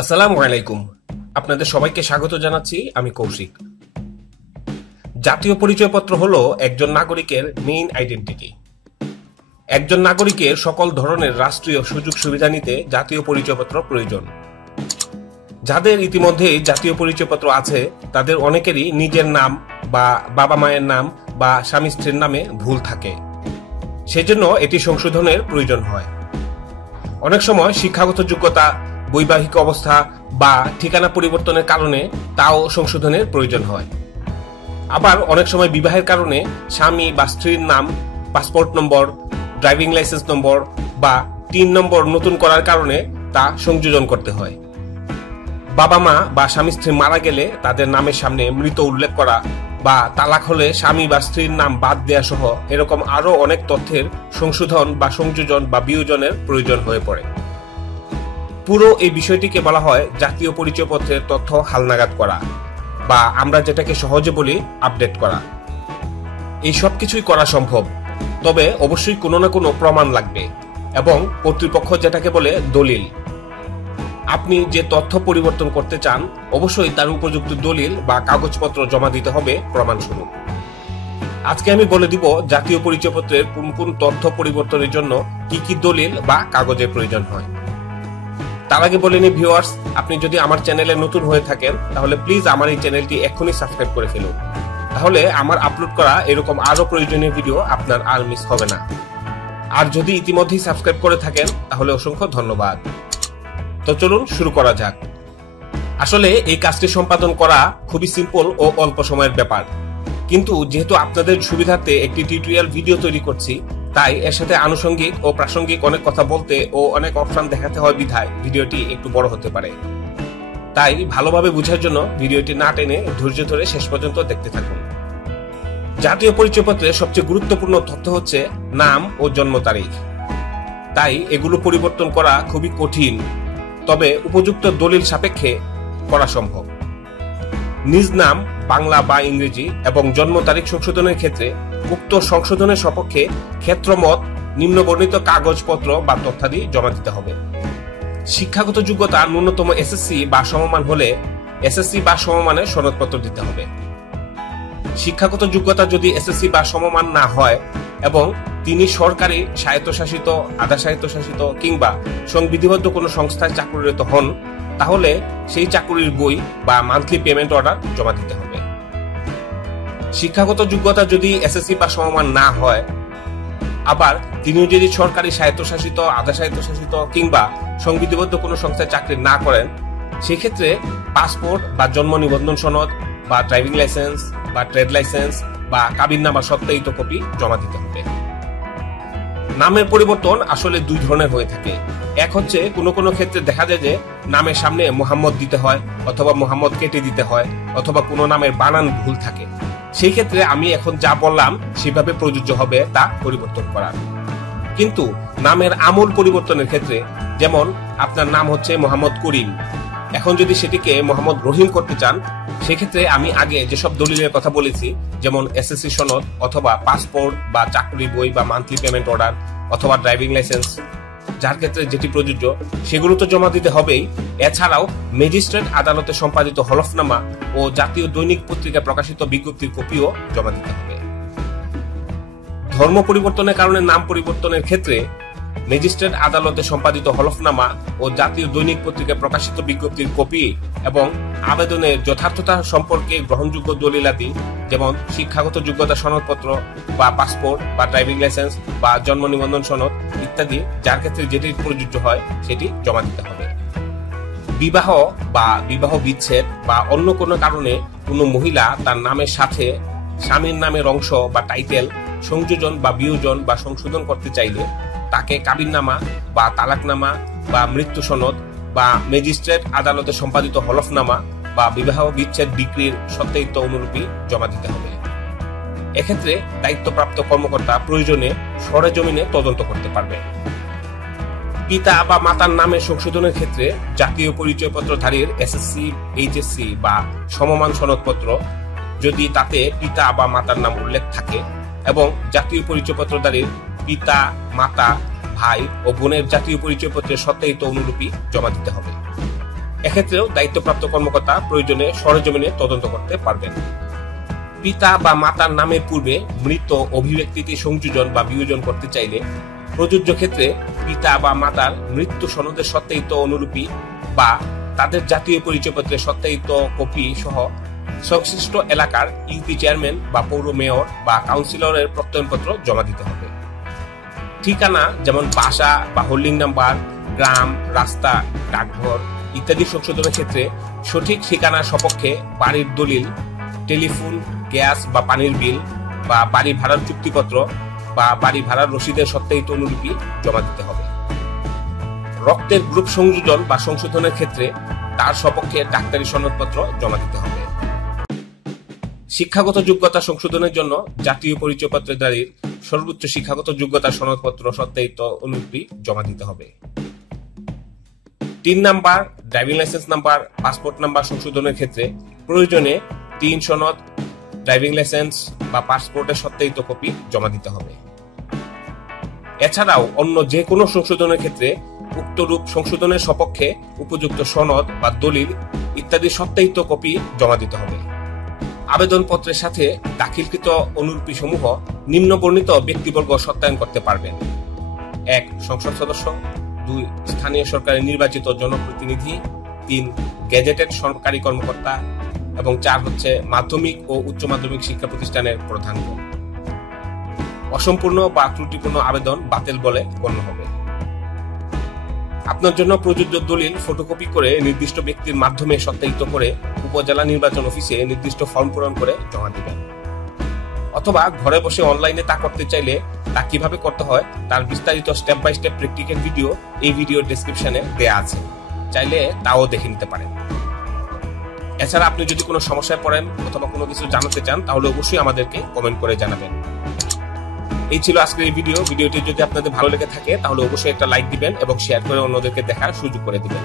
আসসালামু আলাইকুম। আপনাদের সবাইকে স্বাগত জানাচ্ছি। আমি কৌশিক। জাতীয় পরিচয়পত্র হলো একজন নাগরিকের মেইন আইডেন্টিটি। একজন নাগরিকের সকল ধরনের রাষ্ট্রীয় সুযোগ সুবিধা নিতে জাতীয় পরিচয়পত্র প্রয়োজন। যাদের ইতিমধ্যেই জাতীয় পরিচয়পত্র আছে তাদের অনেকেরই নিজের নাম বা বাবা মায়ের নাম বা স্বামী স্ত্রীর নামে ভুল থাকে, সেজন্য এটি সংশোধনের প্রয়োজন হয়। অনেক সময় শিক্ষাগত যোগ্যতা, বৈবাহিক অবস্থা বা ঠিকানা পরিবর্তনের কারণে তাও সংশোধনের প্রয়োজন হয়। আবার অনেক সময় বিবাহের কারণে স্বামী বা স্ত্রীর নাম, পাসপোর্ট নম্বর, ড্রাইভিং লাইসেন্স নম্বর বা ৩ নম্বর নতুন করার কারণে তা সংযোজন করতে হয়। বাবা মা বা স্বামী স্ত্রী মারা গেলে তাদের নামের সামনে মৃত উল্লেখ করা বা তালাক হলে স্বামী বা স্ত্রীর নাম বাদ দেয়া সহ এরকম আরো অনেক তথ্যের সংশোধন বা সংযোজন বা বিয়োজনের প্রয়োজন হয়ে পড়ে। পুরো এই বিষয়টিকে বলা হয় জাতীয় পরিচয়পত্রের তথ্য হালনাগাদ করা, বা আমরা যেটাকে সহজে বলি আপডেট করা। এই সব কিছুই করা সম্ভব, তবে অবশ্যই কোনো না কোনো প্রমাণ লাগবে এবং কর্তৃপক্ষ যেটাকে বলে দলিল। আপনি যে তথ্য পরিবর্তন করতে চান অবশ্যই তার উপযুক্ত দলিল বা কাগজপত্র জমা দিতে হবে প্রমাণস্বরূপ। আজকে আমি বলে দিব জাতীয় পরিচয়পত্রের কোন কোন তথ্য পরিবর্তনের জন্য কি কি দলিল বা কাগজের প্রয়োজন হয়। তার আগে বলে নি ভিউয়ার্স, আপনি যদি আমার চ্যানেলে নতুন হয়ে থাকেন তাহলে প্লিজ আমার এই চ্যানেলটি এখনই সাবস্ক্রাইব করে ফেলুন, তাহলে আমার আপলোড করা এরকম আরো প্রয়োজনীয় ভিডিও আপনার আর মিস হবে না। আর যদি ইতিমধ্যেই সাবস্ক্রাইব করে থাকেন তাহলে অসংখ্য ধন্যবাদ। তো চলুন শুরু করা যাক। আসলে এই কাজটি সম্পাদন করা খুবই সিম্পল ও অল্প সময়ের ব্যাপার, কিন্তু যেহেতু আপনাদের সুবিধার্থে একটি টিউটোরিয়াল ভিডিও তৈরি করছি, তাই এর সাথে আনুষঙ্গিক ও প্রাসঙ্গিক অনেক কথা বলতে ও অনেক অপশন দেখাতে হয় বিধায় ভিডিওটি একটু বড় হতে পারে। তাই ভালোভাবে বোঝার জন্য ভিডিওটি না টেনে ধৈর্য ধরে শেষ পর্যন্ত দেখতে থাকুন। জাতীয় পরিচয়পত্রের সবচেয়ে গুরুত্বপূর্ণ তথ্য হচ্ছে নাম ও জন্ম তারিখ। তাই এগুলো পরিবর্তন করা খুবই কঠিন, তবে উপযুক্ত দলিল সাপেক্ষে করা সম্ভব। নিজ নাম বাংলা বা ইংরেজি এবং জন্ম তারিখ সংশোধনের ক্ষেত্রে উক্ত সংশোধনের সপক্ষে ক্ষেত্রমত নিম্নবর্ণিত কাগজপত্র বা তথ্যাদি জমা দিতে হবে। শিক্ষাগত যোগ্যতা ন্যূনতম এসএসসি বা সমমান হলে এসএসসি বা সমমানের সনদপত্র দিতে হবে। শিক্ষাগত যোগ্যতা যদি এসএসসি বা সমমান না হয় এবং তিনি সরকারি, স্বায়ত্তশাসিত, আধা স্বায়ত্তশাসিত কিংবা সংবিধিবদ্ধ কোনো সংস্থায় চাকুরিরত হন, তাহলে সেই চাকুরির বই বা মান্থলি পেমেন্ট অর্ডার জমা দিতে হবে। শিক্ষাগত যোগ্যতা যদি এসএসসি বা সমমান না হয়, আবার তিনি যদি সরকারি, স্বায়ত্তশাসিত, আধা স্বায়ত্তশাসিত কিংবা সংবিধিবদ্ধ কোনো সংস্থায় চাকরি না করেন, সেক্ষেত্রে পাসপোর্ট বা জন্ম নিবন্ধন সনদ বা ড্রাইভিং লাইসেন্স বা ট্রেড লাইসেন্স বা কাবিননামা সত্যায়িত কপি জমা দিতে হবে। নামের পরিবর্তন আসলে দুই ধরনের হয়ে থাকে। এক হচ্ছে কোনো কোনো ক্ষেত্রে দেখা যায় যে নামের সামনে মোহাম্মদ দিতে হয়, অথবা মোহাম্মদ কেটে দিতে হয়, অথবা কোনো নামের বানান ভুল থাকে। সেই ক্ষেত্রে আমি এখন যা বললাম সেভাবে প্রযোজ্য হবে তা পরিবর্তন করার। কিন্তু নামের আমূল পরিবর্তনের ক্ষেত্রে, যেমন আপনার নাম হচ্ছে মোহাম্মদ করিম, এখন যদি সেটিকে মোহাম্মদ রহিম করতে চান, সেক্ষেত্রে আমি আগে যেসব দলিলের কথা বলেছি, যেমন এসএসসি সনদ অথবা পাসপোর্ট বা চাকরি বই বা মান্থলি পেমেন্ট অর্ডার অথবা ড্রাইভিং লাইসেন্স, যার ক্ষেত্রে যেটি প্রযোজ্য সেগুলো তো জমা দিতে হবেই। এছাড়াও ম্যাজিস্ট্রেট আদালতে সম্পাদিত হলফনামা ও জাতীয় দৈনিক পত্রিকায় প্রকাশিত বিজ্ঞপ্তির কপিও জমা দিতে হবে। ধর্ম পরিবর্তনের কারণে নাম পরিবর্তনের ক্ষেত্রে ম্যাজিস্ট্রেট আদালতে সম্পাদিত হলফনামা ও জাতীয় দৈনিক পত্রিকায় প্রকাশিত বিজ্ঞপ্তির কপি এবং আবেদনের যথার্থতা সম্পর্কে গ্রহণযোগ্য দলিলাদি, যেমন শিক্ষাগত যোগ্যতা সনদপত্র বা পাসপোর্ট বা ড্রাইভিং লাইসেন্স বা জন্ম নিবন্ধন সনদ ইত্যাদি, যার ক্ষেত্রে যেটি প্রযোজ্য হয় সেটি জমা দিতে হবে। বিবাহ বা বিবাহ বিচ্ছেদ বা অন্য কোনো কারণে কোনো মহিলা তার নামের সাথে স্বামীর নামের অংশ বা টাইটেল সংযোজন বা বিয়োজন বা সংশোধন করতে চাইলে তাকে কাবিননামা বা তালাকনামা বা মৃত্যু সনদ বা ম্যাজিস্ট্রেট আদালতে সম্পাদিত হলফনামা বা বিবাহ বিচ্ছেদ ডিক্রির সত্যায়িত অনুলিপি জমা দিতে হবে। এক্ষেত্রে দায়িত্বপ্রাপ্ত কর্মকর্তা প্রয়োজনে সরেজমিনে তদন্ত করতে পারবে। পিতা বা মাতার নামের সংশোধনের ক্ষেত্রে জাতীয় পরিচয়পত্রধারীর এসএসসি, এইচএসসি বা সমমান সনদপত্র যদি তাতে পিতা বা মাতার নাম উল্লেখ থাকে এবং জাতীয় পরিচয়পত্রধারীর পিতা, মাতা, ভাই ও বোনের জাতীয় পরিচয়পত্রের সত্যায়িত অনুলিপি জমা দিতে হবে। এক্ষেত্রেও দায়িত্বপ্রাপ্ত কর্মকর্তা প্রয়োজনে সরেজমিনে তদন্ত করতে পারবেন। পিতা বা মাতার নামের পূর্বে মৃত অভিব্যক্তিটি সংযোজন বা বিয়োজন করতে চাইলে প্রযোজ্য ক্ষেত্রে পিতা বা মাতার মৃত্যু সনদের সত্যায়িত অনুলিপি বা তাদের জাতীয় পরিচয়পত্রের সত্যায়িত কপি সহ সংশ্লিষ্ট এলাকার ইউপি চেয়ারম্যান বা পৌর মেয়র বা কাউন্সিলরের প্রত্যয়নপত্র জমা দিতে হবে। ঠিকানা যেমন বাসা বা হোল্ডিং নাম্বার, গ্রাম, রাস্তা, ডাকঘর ইত্যাদি সংশোধনের ক্ষেত্রে সঠিক ঠিকানার সপক্ষে বাড়ির দলিল, টেলিফোন, গ্যাস বা পানির বিল বা বাড়ি ভাড়ার চুক্তিপত্র বা বাড়ি ভাড়ার রসিদের সত্যায়িত অনুলিপি জমা দিতে হবে। রক্তের গ্রুপ সংযোজন বা সংশোধনের ক্ষেত্রে তার সপক্ষে ডাক্তারি সনদপত্র জমা দিতে হবে। শিক্ষাগত যোগ্যতা সংশোধনের জন্য জাতীয় পরিচয়পত্রধারীর সর্বোচ্চ শিক্ষাগত যোগ্যতা সনদপত্র সত্যায়িত অনুলিপি জমা দিতে হবে। 3 number driving licence number, passport number সংশোধনের ক্ষেত্রে প্রয়োজনে 3 সনদ, ড্রাইভিং লাইসেন্স বা পাসপোর্টের সত্যায়িত কপি জমা দিতে হবে। এছাড়াও অন্য যে কোনো সংশোধনের ক্ষেত্রে উক্ত রূপ সংশোধনের সপক্ষে উপযুক্ত সনদ বা দলিল ইত্যাদি সত্যায়িত কপি জমা দিতে হবে। আবেদনপত্রের সাথে দাখিলকৃত অনুলিপি সমূহ নিম্ন বর্ণিত ব্যক্তিবর্গ সত্যায়ন করতে পারবেন: 1 সংসদ সদস্য, 2 স্থানীয় সরকারের নির্বাচিত জনপ্রতিনিধি, 3 গেজেটেড সরকারি কর্মকর্তা এবং 4 হচ্ছে মাধ্যমিক ও উচ্চ মাধ্যমিক শিক্ষা প্রতিষ্ঠানের প্রধানগণ। অসম্পূর্ণ বা ত্রুটিপূর্ণ আবেদন বাতিল বলে গণ্য হবে। আপনার জন্য প্রযোজ্য দলিল ফটোকপি করে নির্দিষ্ট ব্যক্তির মাধ্যমে সত্যায়িত করে উপজেলা নির্বাচন অফিসে নির্দিষ্ট ফর্ম পূরণ করে জমা দিবেন। অথবা ঘরে বসে অনলাইনে তা করতে চাইলে তা কিভাবে করতে হয় তার বিস্তারিত step by step practical video এই ভিডিওর ডেসক্রিপশনে দেয়া আছে, চাইলে তাও দেখে নিতে পারেন। এছাড়া আপনি যদি কোনো সমস্যায় পড়েন অথবা কোনো কিছু জানাতে চান তাহলে অবশ্যই আমাদেরকে কমেন্ট করে জানাবেন। এই ছিল আজকের এই ভিডিওটি যদি আপনাদের ভালো লেগে থাকে তাহলে অবশ্যই একটা লাইক দিবেন এবং শেয়ার করে অন্যদেরকে দেখার সুযোগ করে দিবেন।